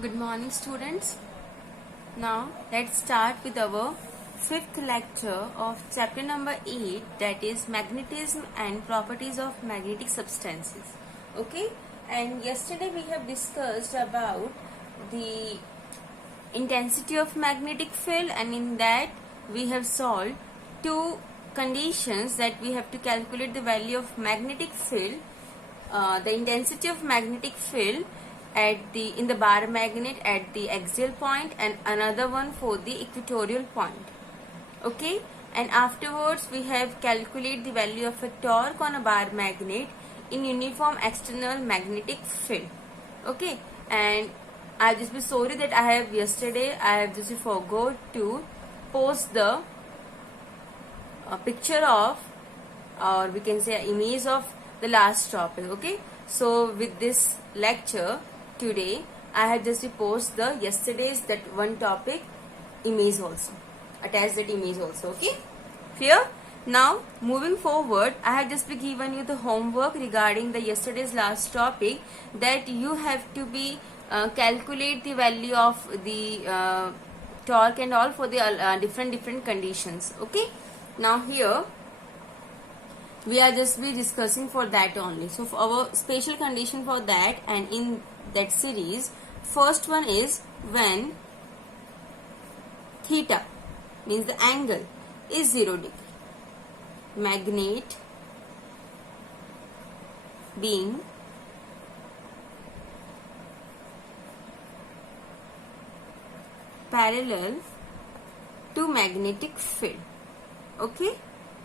Good morning, students. Now let's start with our fifth lecture of chapter number 8, that is magnetism and properties of magnetic substances. Okay, and yesterday we have discussed about the intensity of magnetic field, and in that we have solved two conditions that we have to calculate the value of magnetic field, the intensity of magnetic field in the bar magnet at the axial point, and another one for the equatorial point. Okay, and afterwards we have calculated the value of a torque on a bar magnet in uniform external magnetic field. Okay, and I'll just be sorry that I have just forgot to post the picture of, or we can say image of the last topic. Okay, so with this lecture today I have just post the yesterday's that one topic image also, attach that image also. Okay, clear? Now moving forward, I have just been given you the homework regarding the yesterday's last topic, that you have to be calculate the value of the torque and all for the different conditions. Okay, now here we are just be discussing for that only. So for our special condition for that, and in that series, first one is when theta means the angle is 0 degree, magnet being parallel to magnetic field. Okay,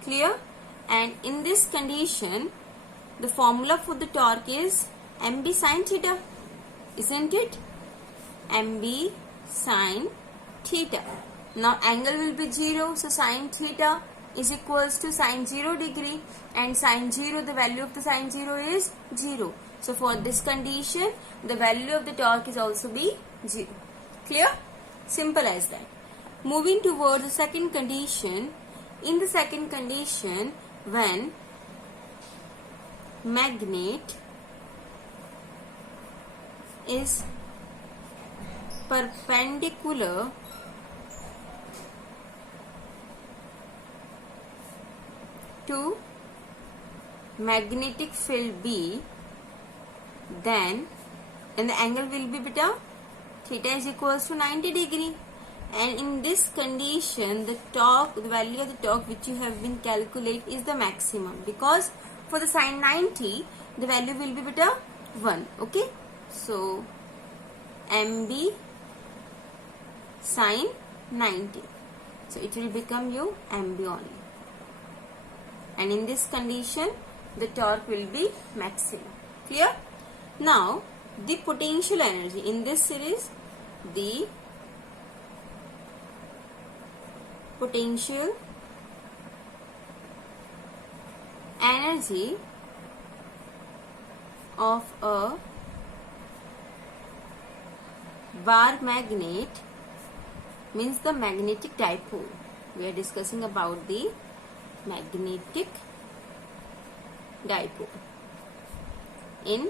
clear? And in this condition, the formula for the torque is mb sin theta, isn't it? mb sin theta. Now angle will be 0, so sin theta is equals to sin 0 degree, and sin 0, the value of the sin 0 is 0. So for this condition, the value of the torque is also be 0. Clear? Simple as that. Moving towards the second condition. In the second condition, when magnet is perpendicular to magnetic field B, then and the angle will be beta theta is equals to 90 degree. And in this condition, the torque, the value of the torque which you have been calculate is the maximum, because for the sin 90 the value will be beta 1. Okay, so mb sin 90, so it will become you mb only, and in this condition the torque will be maximum. Clear? Now the potential energy in this series, the potential energy of a bar magnet means the magnetic dipole. We are discussing about the magnetic dipole in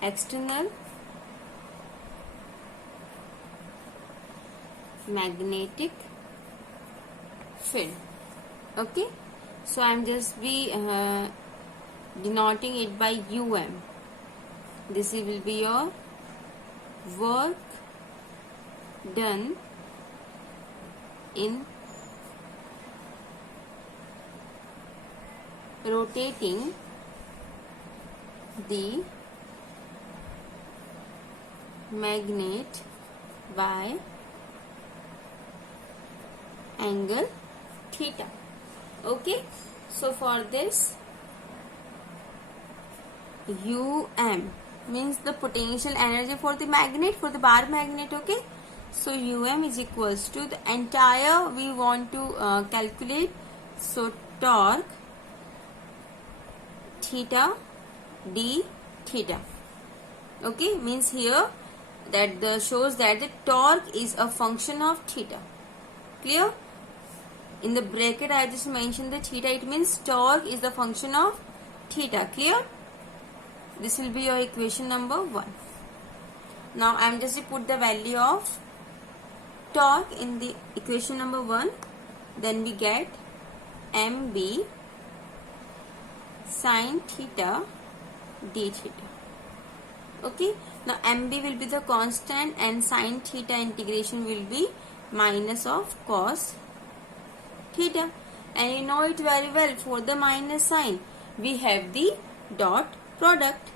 external magnetic field. Okay, so I am just be denoting it by UM. This will be your work done in rotating the magnet by angle theta. Okay, so for this UM means the potential energy for the magnet, for the bar magnet. Okay, so UM is equals to the entire we want to calculate, so torque theta d theta. Okay, means here that shows that the torque is a function of theta. Clear? In the bracket I just mentioned the theta, it means torque is the function of theta. Clear? This will be your equation number 1. Now I am just to put the value of torque in the equation number 1. Then we get mb sin theta d theta. Okay. Now mb will be the constant and sin theta integration will be minus of cos theta. And you know it very well, for the minus sign we have the dot product.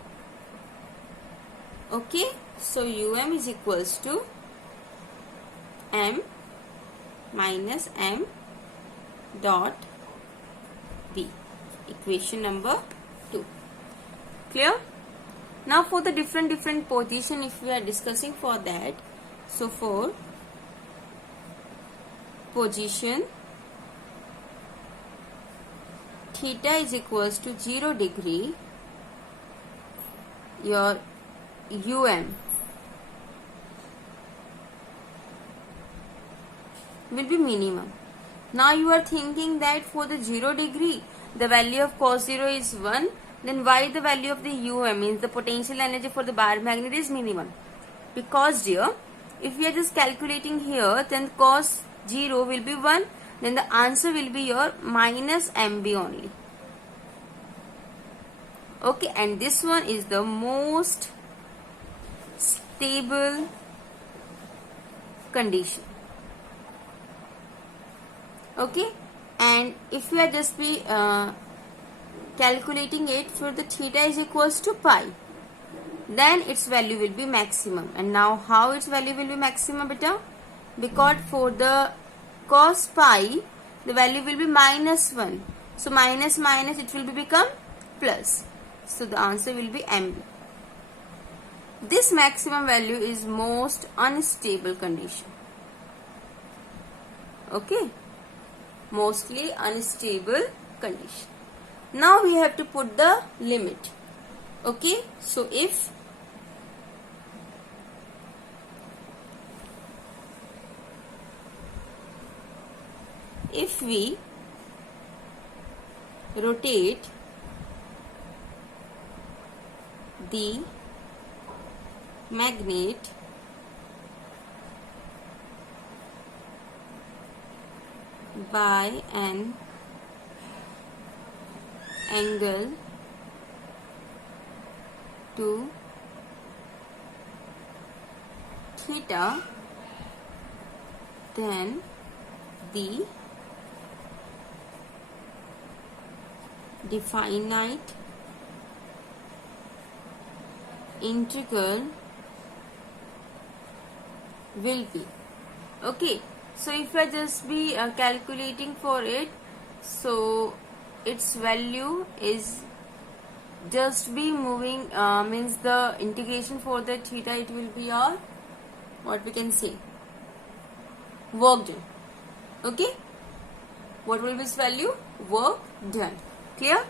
Okay. So um is equals to m minus m dot b. Equation number 2. Clear? Now for the different position, if we are discussing for that, so for position theta is equals to 0 degree, your um will be minimum. Now you are thinking that for the 0 degree the value of cos 0 is 1, then why the value of the means the potential energy for the bar magnet is minimum? Because dear, if we are just calculating here, then cos 0 will be 1, then the answer will be your minus mb only. Okay, and this one is the most stable condition. Okay, and if we are just be calculating it for the theta is equals to pi, then its value will be maximum. And now how its value will be maximum, beta? Because for the cos pi the value will be minus 1, so minus minus it will be become plus, so the answer will be mb. This maximum value is most unstable condition. Okay, mostly unstable condition. Now we have to put the limit. Okay, so if we rotate the magnet by an angle to theta, then the definite integral will be. Okay, so if I just be calculating for it, so its value is just be moving, means the integration for the theta, it will be your, what we can say, work done. Okay, what will be its value? Work done. Clear?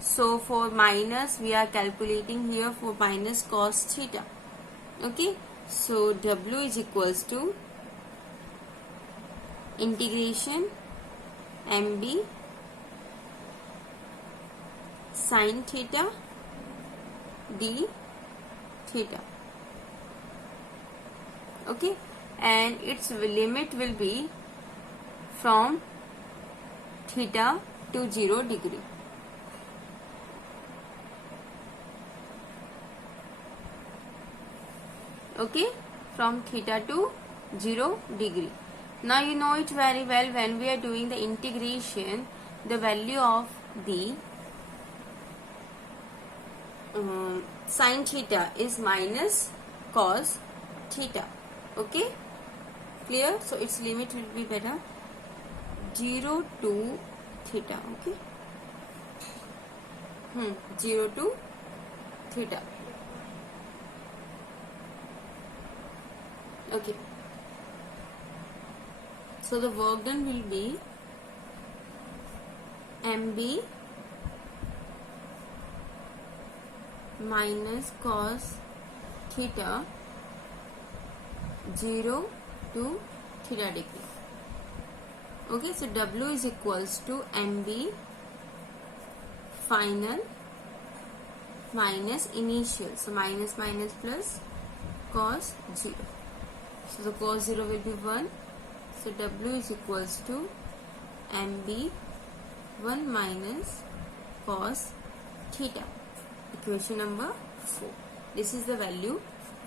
So for minus we are calculating here for minus cos theta. Okay, so W is equals to integration mb sin theta d theta. Okay, and its limit will be from theta to 0 degree. Okay, from theta to 0 degree. Now you know it very well, when we are doing the integration, the value of the sin theta is minus cos theta. Okay, clear? So its limit will be better 0 to theta. Okay, 0 to theta. Okay, so the work done will be mb minus cos theta 0 to theta degree. Okay, so W is equals to mb final minus initial. So minus minus plus cos 0. So the cos 0 will be 1. So W is equals to MB 1 minus cos theta. Equation number 4. This is the value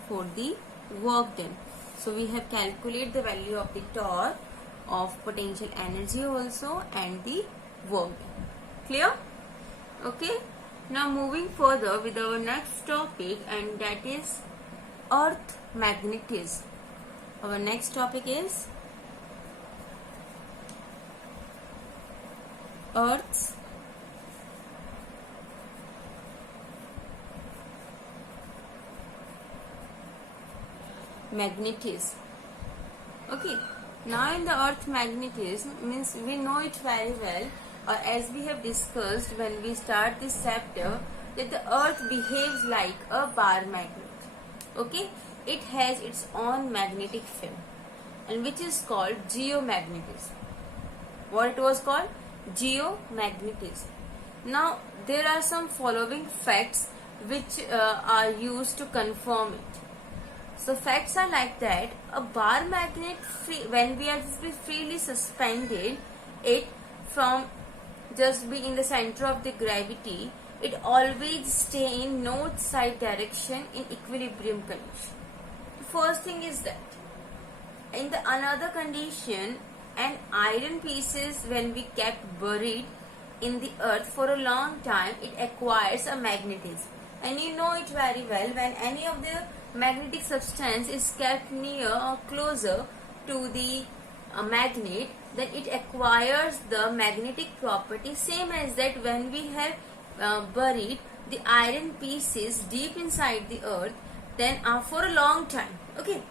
for the work done. So we have calculated the value of the torque, of potential energy also, and the work done. Clear? Okay. Now moving further with our next topic, and that is earth magnetism. Our next topic is Earth's magnetism. Okay, now in the earth magnetism means we know it very well, or as we have discussed when we start this chapter, that the earth behaves like a bar magnet. Okay, it has its own magnetic field, and which is called geomagnetism. What it was called? Geomagnetism. Now there are some following facts which are used to confirm it. So facts are like that: a bar magnet, when we are freely suspended it from just be in the center of the gravity, it always stay in north side direction in equilibrium condition. The first thing is that. In the another condition, an iron pieces, when we kept buried in the earth for a long time, it acquires a magnetism. And you know it very well, when any of the magnetic substance is kept near or closer to the magnet, then it acquires the magnetic property. Same as that, when we have buried the iron pieces deep inside the earth, then for a long time, okay,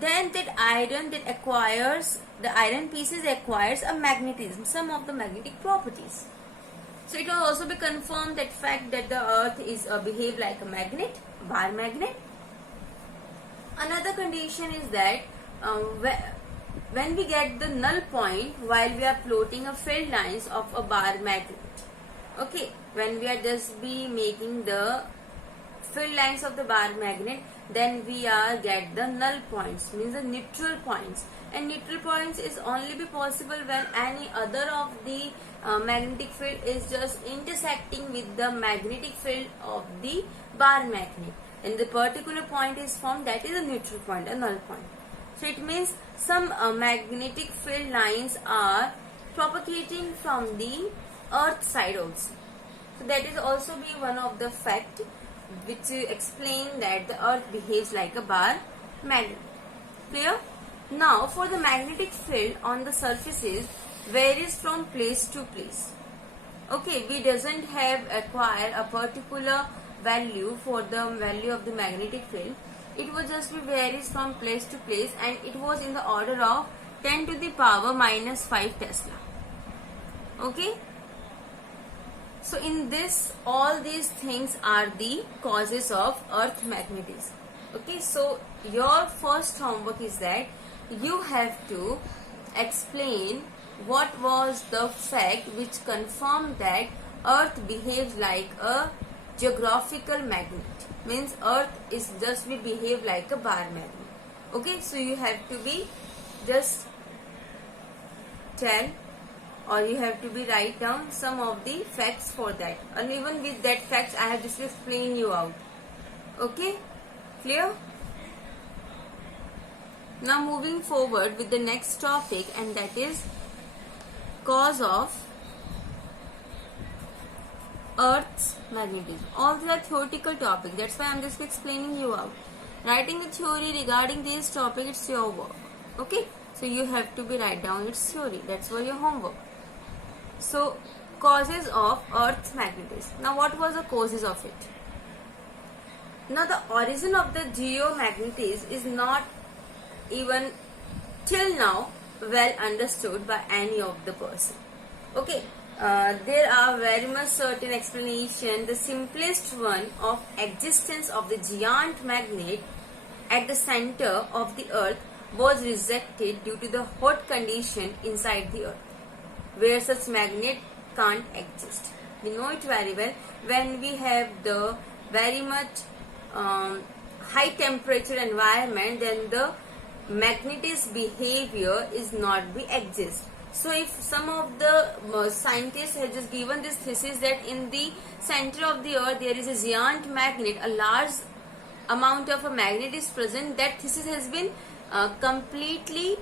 then that iron the iron pieces acquires a magnetism, some of the magnetic properties. So it will also be confirmed that fact that the earth is behave like a magnet, bar magnet. Another condition is that when we get the null point while we are floating a field lines of a bar magnet, okay, when we are just be making the field lines of the bar magnet, then we are get the null points, means the neutral points. And neutral points is only be possible when any other of the magnetic field is just intersecting with the magnetic field of the bar magnet, and the particular point is formed, that is a neutral point, a null point. So it means some magnetic field lines are propagating from the earth side also. So that is also be one of the fact which explain that the earth behaves like a bar magnet. Clear? Now for the magnetic field on the surfaces varies from place to place. Okay, we doesn't have acquire a particular value for the value of the magnetic field. It was just varies from place to place, and it was in the order of 10 to the power minus 5 Tesla. Okay. So in this, all these things are the causes of earth magnetism. Okay, so your first homework is that you have to explain what was the fact which confirmed that earth behaves like a geographical magnet, means earth is just behave like a bar magnet. Okay, so you have to be just tell, or you have to be write down some of the facts for that, and even with that facts I have just explain you out. Okay, clear? Now moving forward with the next topic, and that is cause of Earth's magnetism. All these are theoretical topics, that's why I am just explaining you out. Writing the theory regarding this topic, it's your work. Okay, so you have to be write down its theory, that's for your homework. So causes of Earth's magnetism. Now what was the causes of it? Now the origin of the geomagnetism is not even till now well understood by any of the person. Okay, there are very much certain explanation. The simplest one of existence of the giant magnet at the center of the earth was rejected due to the hot condition inside the earth, where such magnet can't exist. We know it very well. When we have the very much high temperature environment, then the magnetism behavior is not be exist. So if some of the scientists have just given this thesis that in the center of the earth there is a giant magnet, a large amount of a magnet is present, that thesis has been completely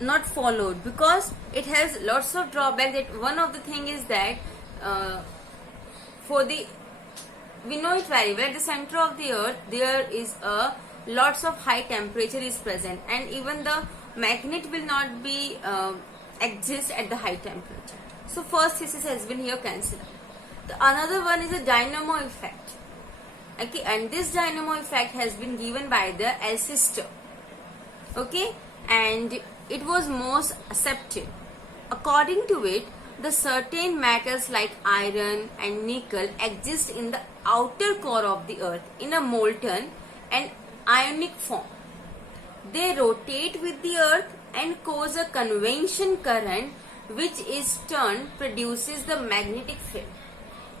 not followed, because it has lots of drawback. That one of the thing is that for the, we know it very well, at the center of the earth there is a lots of high temperature is present, and even the magnet will not be exist at the high temperature. So first thesis has been here cancelled. The another one is a dynamo effect. Okay, and this dynamo effect has been given by the Alcester. Okay, and it was most accepted. According to it, the certain metals like iron and nickel exist in the outer core of the earth in a molten and ionic form. They rotate with the earth and cause a convection current, which is turn produces the magnetic field.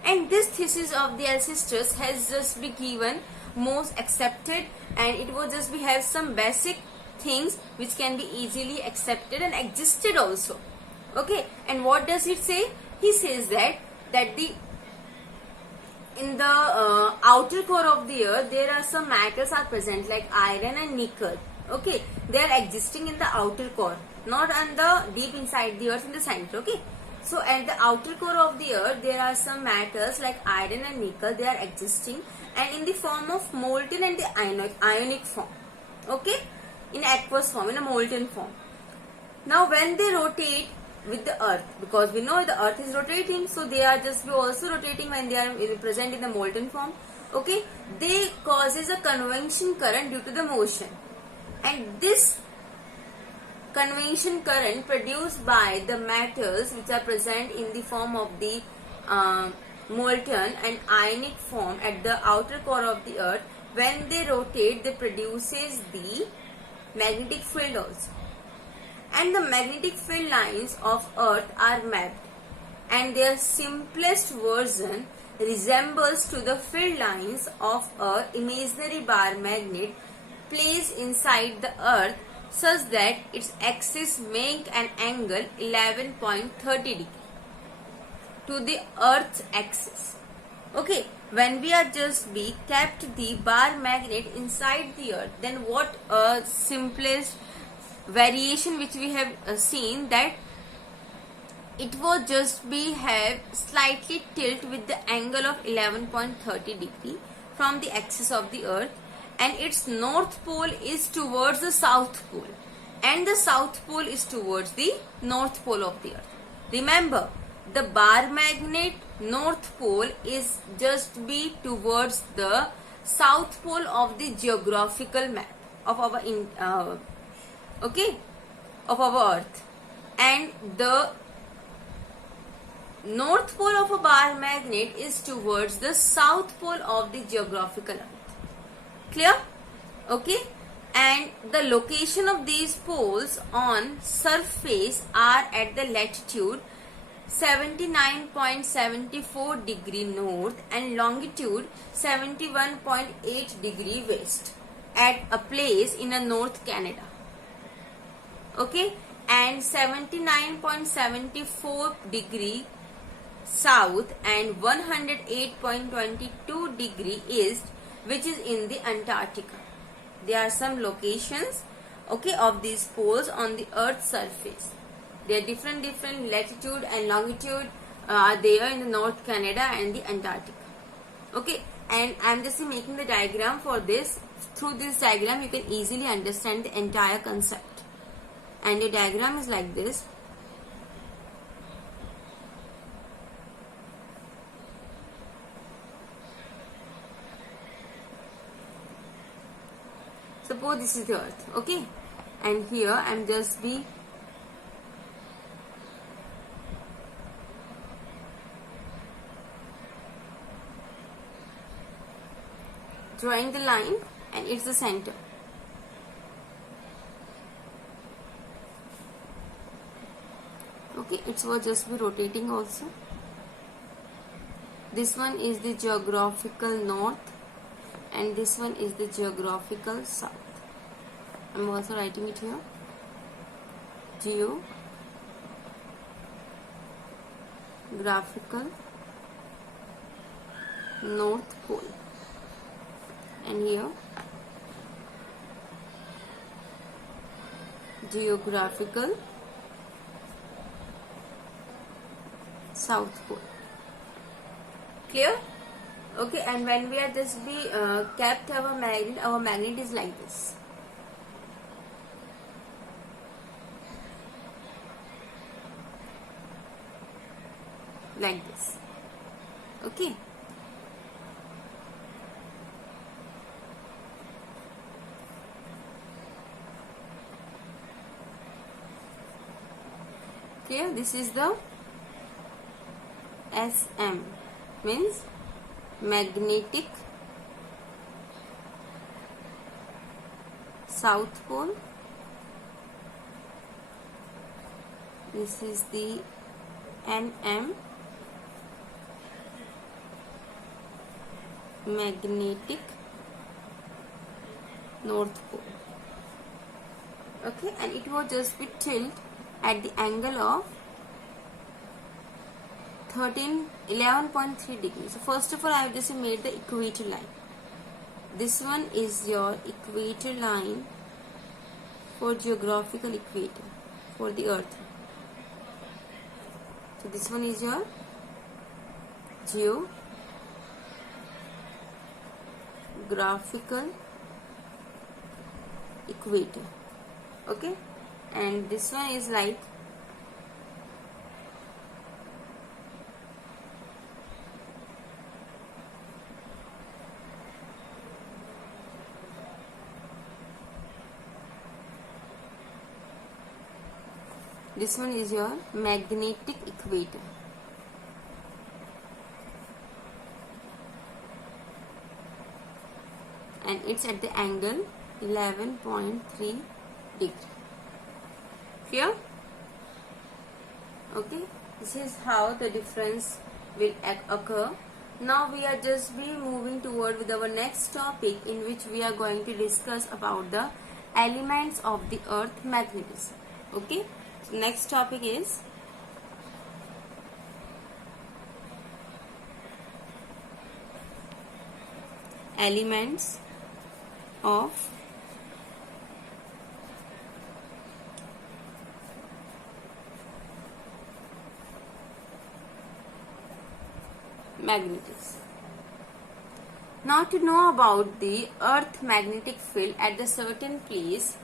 And this thesis of the Alcester has just been given most accepted, and it will just be have some basic things which can be easily accepted and existed also. Okay, and what does it say? He says that the in the outer core of the earth there are some metals are present like iron and nickel. Okay, they are existing in the outer core, not on the deep inside the earth in the center. Okay, so at the outer core of the earth there are some metals like iron and nickel, they are existing, and in the form of molten and the ionic form. Okay, in aqueous form, in a molten form. Now when they rotate with the earth, because we know the earth is rotating, so they are just be also rotating when they are present in the molten form. Okay, they causes a convection current due to the motion, and this convection current produced by the metals which are present in the form of the molten and ionic form at the outer core of the earth, when they rotate, they produces the magnetic field also. And the magnetic field lines of earth are mapped, and their simplest version resembles to the field lines of a imaginary bar magnet placed inside the earth, such that its axis make an angle 11.30 degree to the earth's axis. Okay, when we are just be kept the bar magnet inside the earth, then what simplest variation which we have seen, that it will just be have slightly tilt with the angle of 11.30 degree from the axis of the earth, and its north pole is towards the south pole, and the south pole is towards the north pole of the earth. Remember, the bar magnet north pole is just be towards the south pole of the geographical map of our of our earth, and the north pole of a bar magnet is towards the south pole of the geographical earth. Clear? Okay, and the location of these poles on surface are at the latitude 79.74 degree north and longitude 71.8 degree west at a place in a North Canada. Okay, and 79.74 degree south and 108.22 degree east, which is in the Antarctica. There are some locations, okay, of these poles on the earth's surface. There are different latitude and longitude are there in the North Canada and the Antarctica. Okay, and I am just making the diagram for this. Through this diagram you can easily understand the entire concept, and your diagram is like this. Suppose this is the earth, okay, and here I am just be drawing the line, and it's the center. Okay, it will just be rotating also. This one is the geographical north and this one is the geographical south. I'm also writing it here. Geographical North Pole, and here geographical South Pole. Clear? Okay, and when we are just be kept our magnet is like this. Like this. Okay. Clear? This is the SM, means magnetic South Pole. This is the NM, magnetic North Pole. Okay, and it will just be tilt at the angle of 11.3 degrees. So first of all, I have just made the equator line. This one is your equator line for geographical equator for the earth. So this one is your geographical equator. Okay, and this one is like this one is your magnetic equator. And it's at the angle 11.3 degree. Clear? Okay, this is how the difference will occur. Now we are just be moving toward with our next topic, in which we are going to discuss about the elements of the earth magnetism. Okay, so next topic is elements of magnetism. Now, to know about the earth magnetic field at a certain place,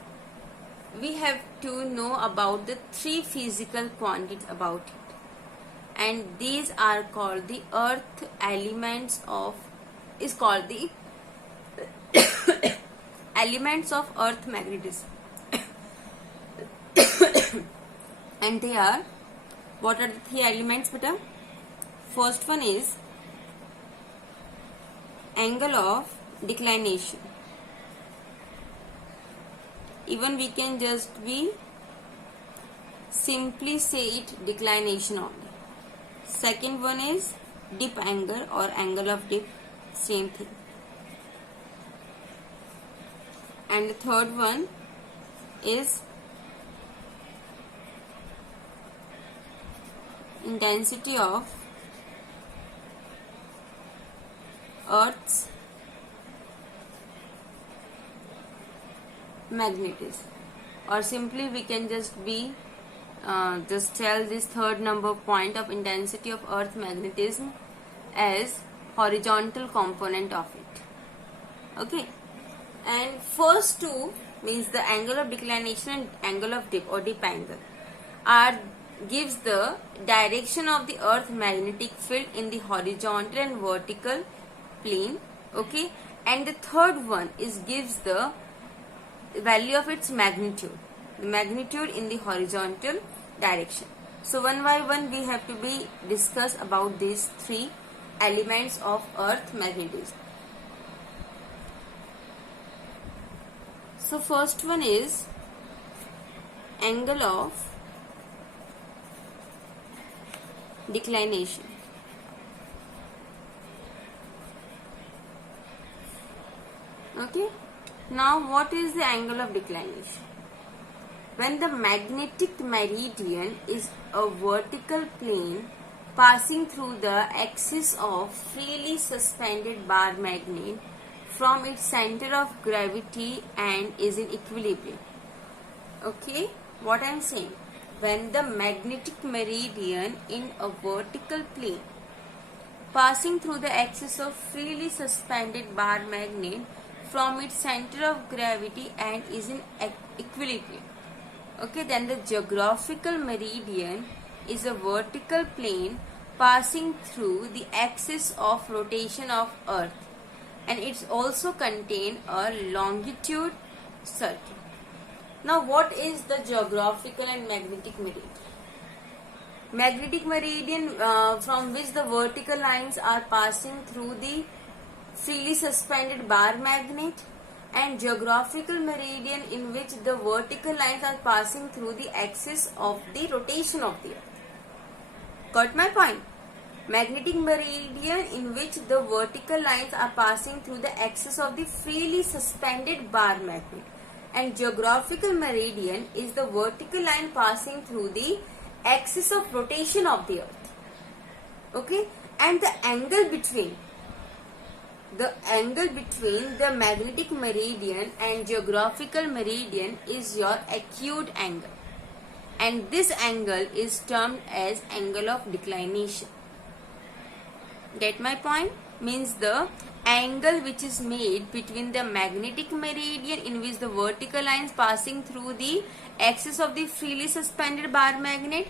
we have to know about the three physical quantities about it, and these are called the earth elements of the elements of earth magnetism. And they are, what are the three elements, beta? First one is angle of declination. Even we can just be simply say it declination only. Second one is dip angle or angle of dip, same thing. And the third one is intensity of Earth's magnetism, or simply we can just be just tell this third number point of intensity of Earth magnetism as horizontal component of it. Okay, and first two means the angle of declination and angle of dip or dip angle are gives the direction of the Earth magnetic field in the horizontal and vertical plane. Okay, and the third one is gives the value of its magnitude, the magnitude in the horizontal direction. So one by one we have to be discuss about these three elements of Earth magnetism. So first one is angle of declination. Now, what is the angle of declination? When the magnetic meridian is a vertical plane passing through the axis of freely suspended bar magnet from its center of gravity and is in equilibrium. Okay, what I am saying? When the magnetic meridian in a vertical plane passing through the axis of freely suspended bar magnet from its center of gravity and is in equilibrium. Okay, then the geographical meridian is a vertical plane passing through the axis of rotation of Earth, and it's also contain a longitude circle. Now, what is the geographical and magnetic meridian? Magnetic meridian from which the vertical lines are passing through the freely suspended bar magnet, and geographical meridian in which the vertical lines are passing through the axis of the rotation of the Earth. Got my point? Magnetic meridian in which the vertical lines are passing through the axis of the freely suspended bar magnet, and geographical meridian is the vertical line passing through the axis of rotation of the Earth. Okay, and the angle between the magnetic meridian and geographical meridian is your acute angle, and this angle is termed as angle of declination. Get my point? Means the angle which is made between the magnetic meridian in which the vertical lines passing through the axis of the freely suspended bar magnet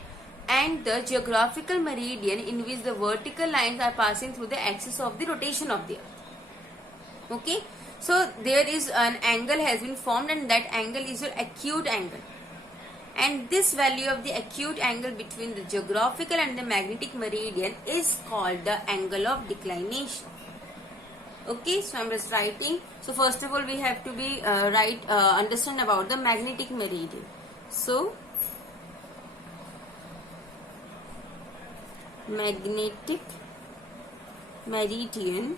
and the geographical meridian in which the vertical lines are passing through the axis of the rotation of the Earth. Okay, so there is an angle has been formed, and that angle is your acute angle, and this value of the acute angle between the geographical and the magnetic meridian is called the angle of declination. Okay, so I'm just writing. So first of all, we have to be understand about the magnetic meridian. So magnetic meridian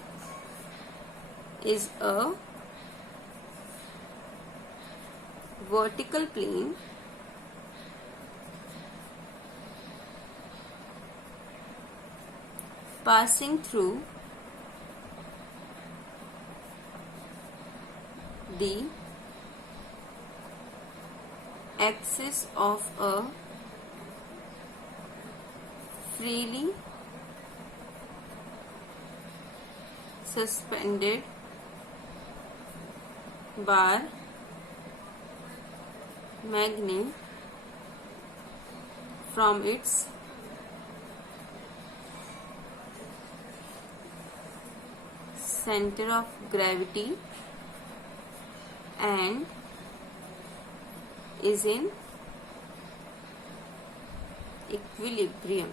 is a vertical plane passing through the axis of a freely suspended bar magnet from its center of gravity and is in equilibrium.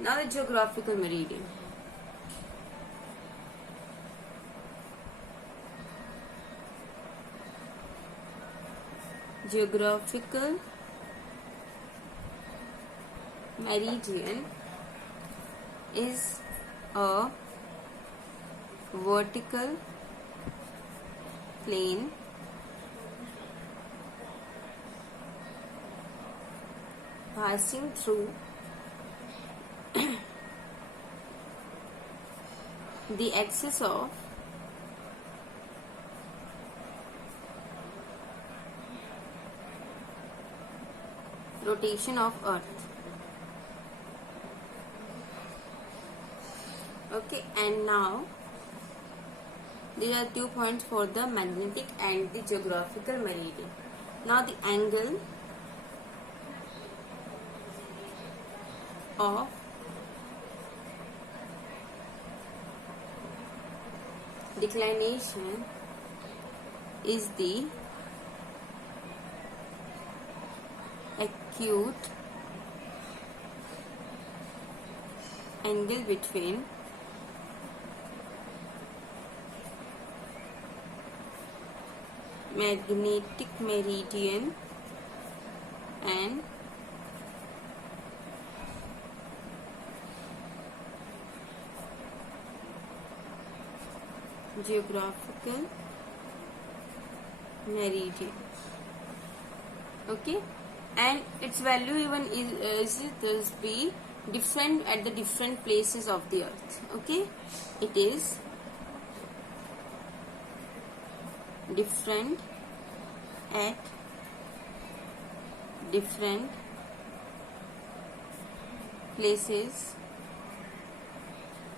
Now the geographical meridian. Geographical meridian is a vertical plane passing through the axis of rotation of Earth. Okay, and now there are 2 points for the magnetic and the geographical meridian. Now the angle of declination is the acute angle between magnetic meridian and geographical meridian. Okay, and its value even is thus be different at the different places of the earth. Okay, it is different at different places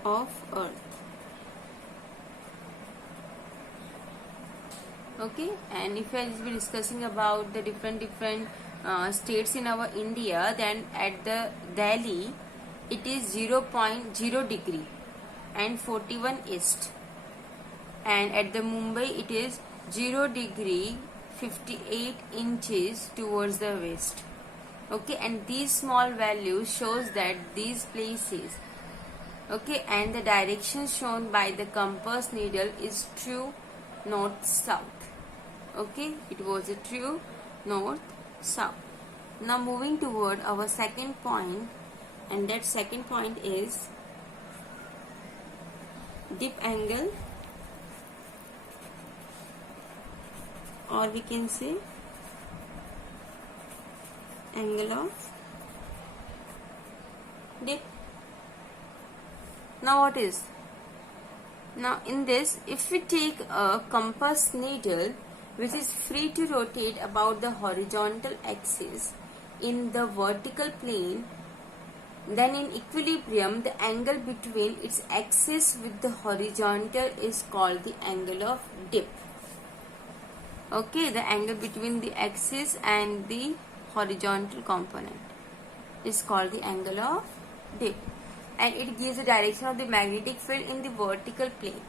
of earth. Okay, and if I will be discussing about the different states in our India, then at the Delhi it is 0.0 degree and 41 east, and at the Mumbai it is 0 degree 58 inches towards the west. Okay, and these small values shows that these places, okay, and the direction shown by the compass needle is true north south. Okay, it was a true north south. Now moving toward our second point, and that second point is dip angle, or we can say angle of dip. Now what is? Now in this, if we take a compass needle which is free to rotate about the horizontal axis in the vertical plane, then in equilibrium the angle between its axis with the horizontal is called the angle of dip. Okay, the angle between the axis and the horizontal component is called the angle of dip, and it gives the direction of the magnetic field in the vertical plane.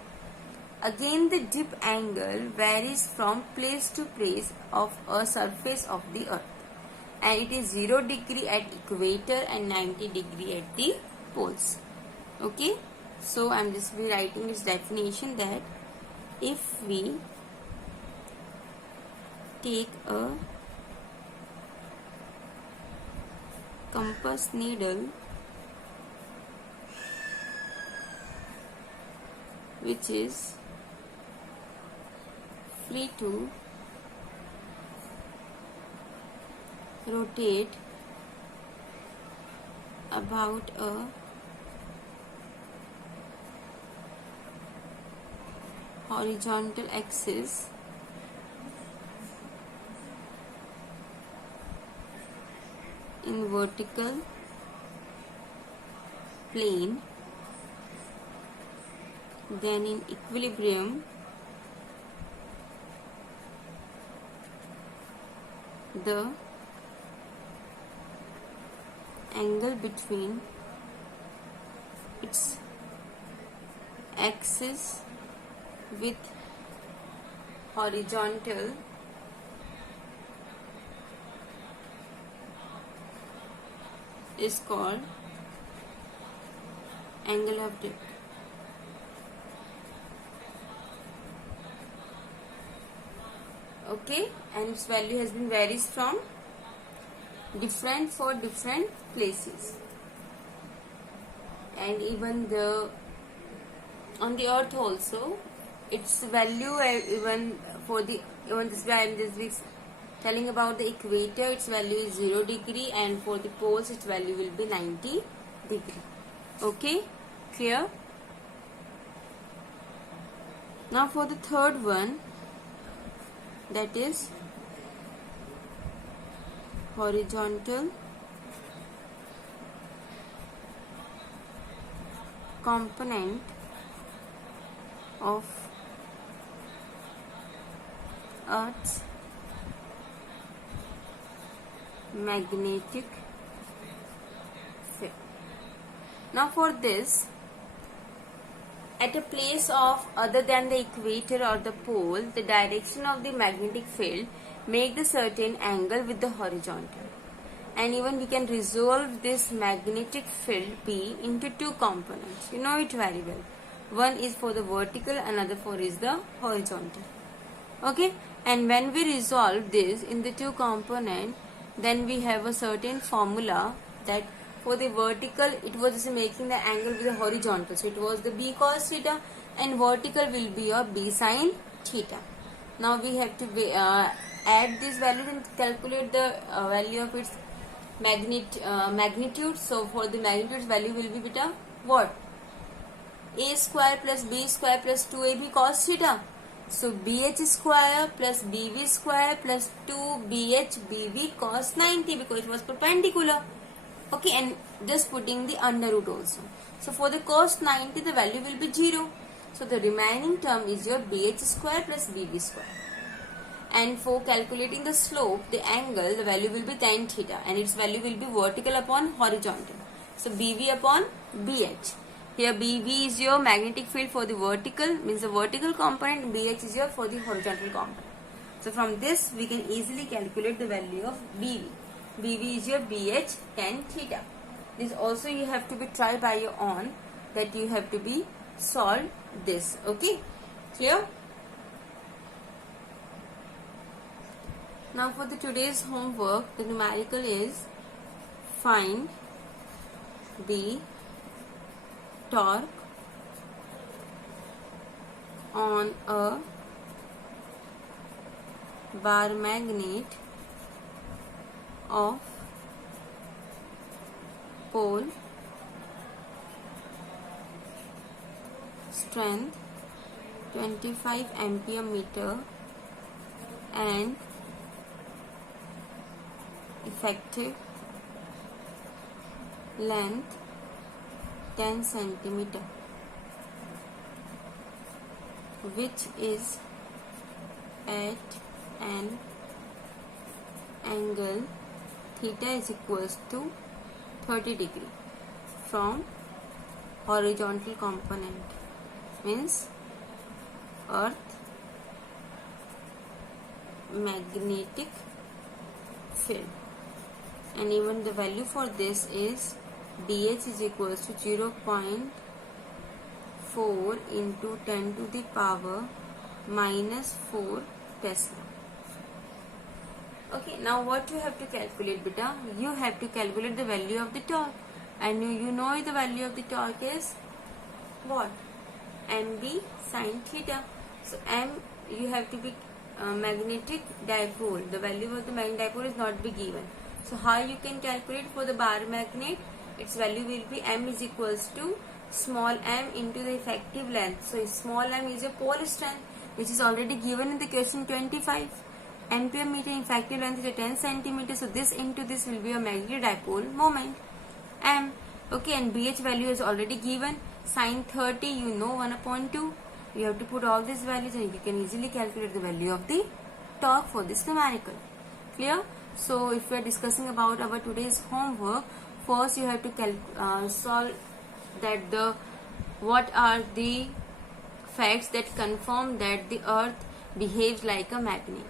Again, the dip angle varies from place to place of a surface of the earth, and it is 0 degree at equator and 90 degree at the poles. Okay, so I am just be writing its definition, that if we take a compass needle which is free to rotate about a horizontal axis in vertical plane, then in equilibrium the angle between its axis with horizontal is called angle of dip. Okay, and its value has been varies from different for different places, and even the on the earth also its value even for the even this way I am just telling about the equator, its value is 0 degree, and for the poles its value will be 90 degree. Okay, clear? Now for the third one, that is horizontal component of Earth's magnetic field. Now for this, at a place of other than the equator or the pole, the direction of the magnetic field make the certain angle with the horizontal. And even we can resolve this magnetic field P into two components. You know it very well. One is for the vertical, another for is the horizontal. Okay, and when we resolve this in the two component, then we have a certain formula that for the vertical it was just making the angle with the horizontal, so it was the B cos theta, and vertical will be your b sine theta. Now we have to add these values and calculate the value of its magnitude. So for the magnitude value will be beta what? A square plus b square plus 2ab cos theta. So bh square plus bv square plus 2bh bv cos 90 because it was perpendicular. Okay, and just putting the under root also. So for the cos 90 the value will be 0. So the remaining term is your bh square plus bv square. And for calculating the slope, the angle, the value will be tan theta and its value will be vertical upon horizontal. So bv upon bh. Here bv is your magnetic field for the vertical, means the vertical component, bh is your for the horizontal component. So from this we can easily calculate the value of bv. bv is your bh tan theta. This also you have to be tried by your own, that you have to be solve this. Okay, clear? Now for the today's homework, the numerical is find the torque on a bar magnet of pole strength 25 ampere meter and effective length 10 centimeter, which is at an angle theta is equals to 30 degree from horizontal component, means earth magnetic field. And even the value for this is bh is equals to 0.4 into 10 to the power minus 4 Tesla. Okay, now what you have to calculate, beta? You have to calculate the value of the torque, and you know the value of the torque is what? mb sine theta. So m, you have to be magnetic dipole. The value of the magnetic dipole is not be given. So how you can calculate for the bar magnet? Its value will be m is equals to small m into the effective length. So small m is your pole strength, which is already given in the question 25 ampere meter. Effective length is a 10 centimeter. So this into this will be a magnetic dipole moment m. Okay, and bh value is already given. Sine 30, you know 1/2. You have to put all these values and you can easily calculate the value of the torque for this numerical. Clear? So if we are discussing about our today's homework, first you have to solve that what are the facts that confirm that the earth behaves like a magnet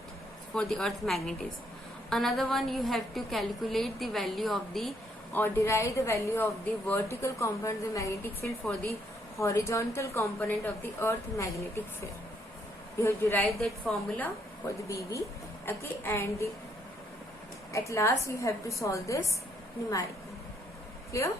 for the earth magnetism. Another one, you have to calculate the value of the or derive the value of the vertical component of the magnetic field for the horizontal component of the earth magnetic field. You have derived that formula for the BV. Okay, and at last you have to solve this numerical. Clear?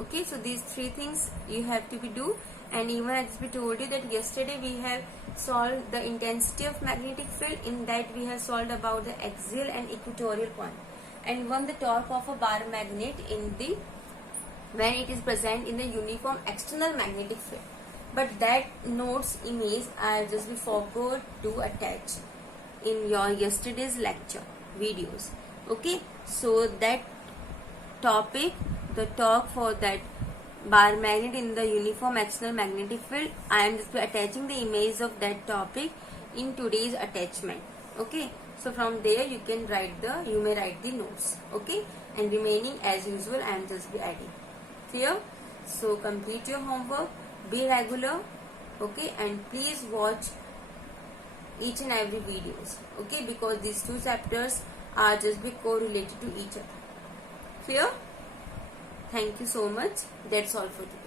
Okay, so these three things you have to do. And even as we told you that yesterday we have solved the intensity of magnetic field. In that we have solved about the axial and equatorial point, and even the torque of a bar magnet in the when it is present in the uniform external magnetic field. But that notes image I just forgot to attach in your yesterday's lecture videos. Okay, so that topic, the torque for that bar magnet in the uniform external magnetic field, I am just attaching the image of that topic in today's attachment. Okay, so from there you may write the notes. Okay, and remaining as usual I am just adding. Clear? So complete your homework, be regular. Okay, and please watch each and every videos. Okay, because these two chapters are just be correlated to each other. Clear? Thank you so much. That's all for today.